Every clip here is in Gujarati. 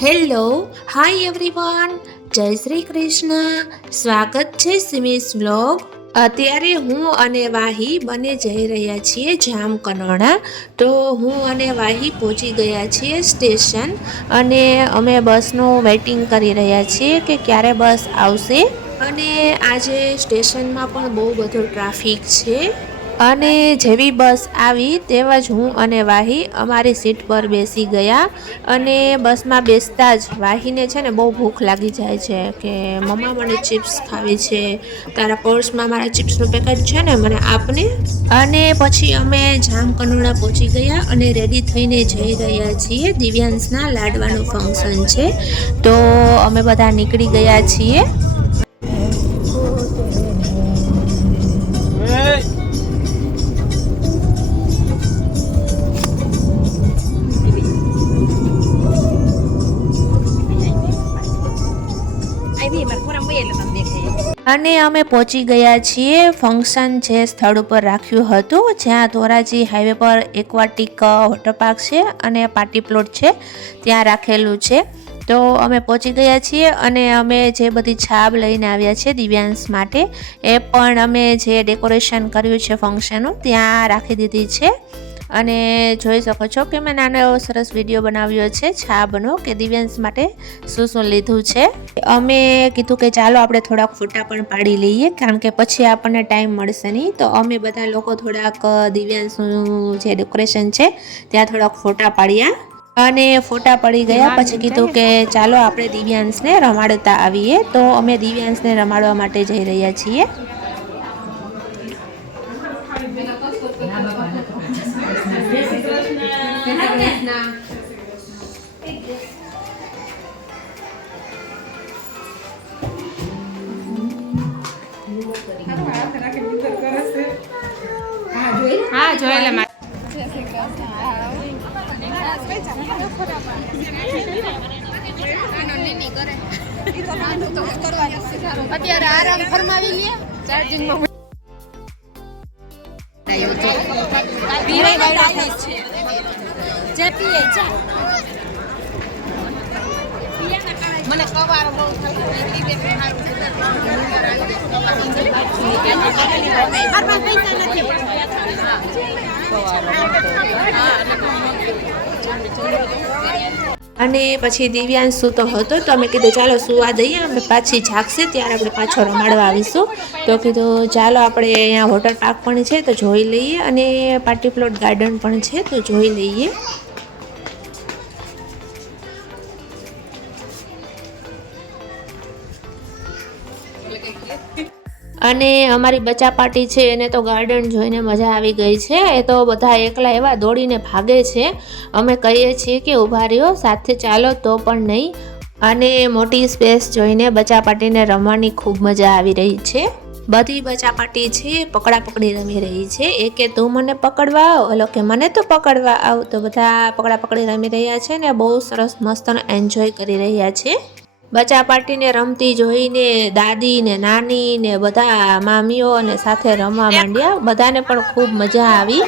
હેલો, હાય એવરીવન, જય શ્રી કૃષ્ણ. સ્વાગત છે સિમીસ વ્લોગ. અત્યારે હું અને વાહી બંને જઈ રહ્યા છીએ જામકંડોરણા. તો હું અને વાહી પહોંચી ગયા છીએ સ્ટેશન અને અમે બસનું વેઇટિંગ કરી રહ્યા છીએ કે ક્યારે બસ આવશે. અને આજે સ્ટેશનમાં પણ બહુ બધો ટ્રાફિક છે. અને જેવી બસ આવી તેવા જ હું અને વાહી અમારી સીટ પર બેસી ગયા. અને બસમાં બેસતા જ વાહીને છે ને બહુ ભૂખ લાગી જાય છે કે મમ્મા મને ચિપ્સ ખાવી છે, તારા પર્સમાં મારા ચિપ્સનું પેકેટ છે ને, મને આપને. અને પછી અમે જામકંડોરણા પહોંચી ગયા અને રેડી થઈને જઈ રહ્યા છીએ. દિવ્યાંશના લાડવાનું ફંક્શન છે તો અમે બધા નીકળી ગયા છીએ. અને અમે પહોંચી ગયા છીએ. ફંક્શન જે સ્થળ ઉપર રાખ્યું હતું જ્યાં ધોરાજી હાઈવે પર એક્વાટિક વોટર પાર્ક છે અને પાર્ટી પ્લોટ છે ત્યાં રાખેલું છે. તો અમે પહોંચી ગયા છીએ અને અમે જે બધી છાબ લઈને આવ્યા છે દિવ્યાંશ માટે એ પણ અમે જે ડેકોરેશન કર્યું છે ફંક્શનનું ત્યાં રાખી દીધી છે. અને જોઈ શકો છો કે મેં નાનો એવો સરસ વિડીયો બનાવ્યો છે છાબનો કે દિવ્યાંશ માટે શું લીધું છે. અમે કીધું કે ચાલો આપણે થોડાક ફોટા પણ પાડી લઈએ કારણ કે પછી આપણને ટાઈમ મળશે નહીં. તો અમે બધા લોકો થોડાક દિવ્યાંશનું જે ડેકોરેશન છે ત્યાં થોડાક ફોટા પાડ્યા. અને ફોટા પડી ગયા પછી કીધું કે ચાલો આપણે દિવ્યાંશને રમાડતા આવીએ. તો અમે દિવ્યાંશને રમાડવા માટે જઈ રહ્યા છીએ. હા જોયેલા અત્યારે આરામ ફરમાવી લે ચાર્જિંગમાં મને કવારો બહુ અને પછી દિવ્યાંશ સૂતો હતો તો અમે કીધું ચાલો સુવા દઈએ, અમે પાછી જાગશે ત્યારે આપણે પાછો રમાડવા આવીશું. તો કીધું ચાલો આપણે અહીંયા વોટર પાર્ક પણ છે તો જોઈ લઈએ અને પાર્ટી પ્લોટ ગાર્ડન પણ છે તો જોઈ લઈએ. અને અમારી બચ્ચા પાર્ટી છે એને તો ગાર્ડન જોઈને મજા આવી ગઈ છે. એ તો બધા એકલા એવા દોડીને ભાગે છે. અમે કહીએ છીએ કે ઊભા રહ્યો સાથે ચાલો તો પણ નહીં. અને મોટી સ્પેસ જોઈને બચ્ચા પાર્ટીને રમવાની ખૂબ મજા આવી રહી છે. બધી બચ્ચા પાર્ટી છે પકડા પકડી રમી રહી છે. એ કે તું મને પકડવા આવ, ઓલો કે મને તો પકડવા આવ. તો બધા પકડા પકડી રમી રહ્યા છે ને બહુ સરસ મસ્ત એન્જોય કરી રહ્યા છે. બચ્ચા પાર્ટીને રમતી જોઈને દાદી ને નાની ને બધા મામીઓ અને સાથે રમવા માંડ્યા. બધાને પણ ખૂબ મજા આવી.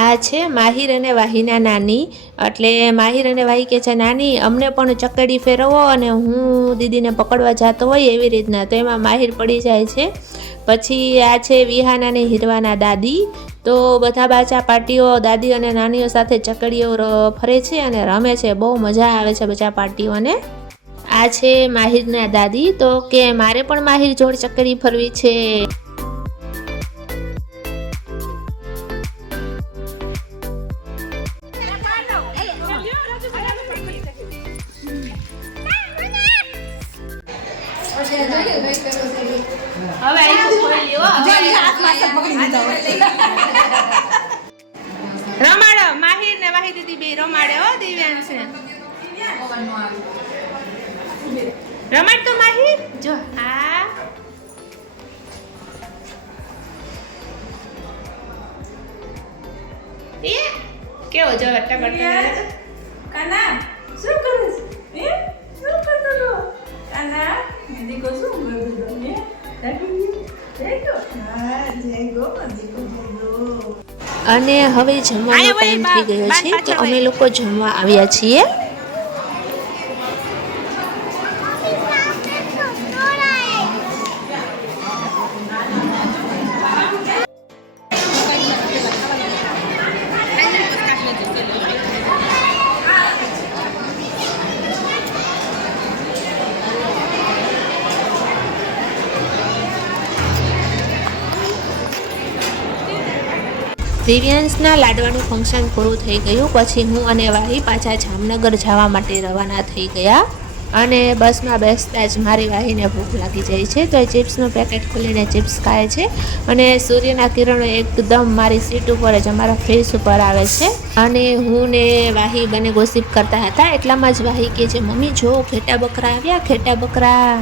આ છે માહિર અને વાહીના નાની. એટલે માહિર અને વાહી કે છે નાની અમને પણ ચકેડી ફેરવો અને હું દીદીને પકડવા જતો હોય એવી રીતના. તો એમાં માહિર પડી જાય છે. પછી આ છે વિહાના અને હીરવાના દાદી. તો બધા બાચા પાર્ટીઓ દાદી અને નાનીઓ સાથે ચકડીઓ ફરે છે અને રમે છે. બહુ મજા આવે છે બચ્ચા પાર્ટીઓને. આ છે માહિરના દાદી. તો કે મારે પણ માહિર જોડ ચકડી ફરવી છે. રમાડો માહિર ને વાહી દીદી બે રમાડે હો દિવ્યાંશ ને રમાડ તો માહિર જો આ એ કેવો જો ટકર કાના શું કરે છે શું કરતો હતો કાના દીકો શું કરતો હતો જયગો હા જયગો દીકો અને હવે જમવાનો ટાઈમ થઈ ગયો છે તો અમે લોકો જમવા આવ્યા છીએ. દિવ્યાંશના લાડવાનું ફંક્શન પૂરું થઈ ગયું પછી હું અને વાહી પાછા જામનગર જવા માટે રવાના થઈ ગયા. અને બસમાં બેસતા જ મારી વાહીને ભૂખ લાગી જાય છે તો એ ચિપ્સનું પેકેટ ખોલીને ચિપ્સ ખાય છે અને સૂર્યના કિરણો એકદમ મારી સીટ ઉપર જ અમારા ફેસ ઉપર આવે છે. અને હું ને વાહી બંને ગોસિપ કરતા હતા એટલામાં જ વાહી કહે છે મમ્મી જો ઘેટા બકરા આવ્યા ઘેટા બકરા.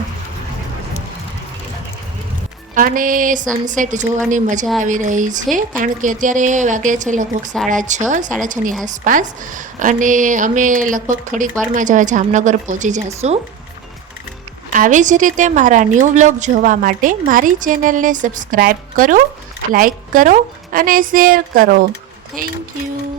અને સનસેટ જોવાની મજા આવી રહી છે કારણ કે અત્યારે વાગે છે લગભગ 6:30 આસપાસ અને અમે લગભગ થોડીક વારમાં જ જામનગર પહોંચી જઈશું. આવી જ રીતે મારા ન્યૂ વ્લોગ જોવા માટે મારી ચેનલને સબસ્ક્રાઈબ કરો, લાઈક કરો અને શેર કરો. Thank you.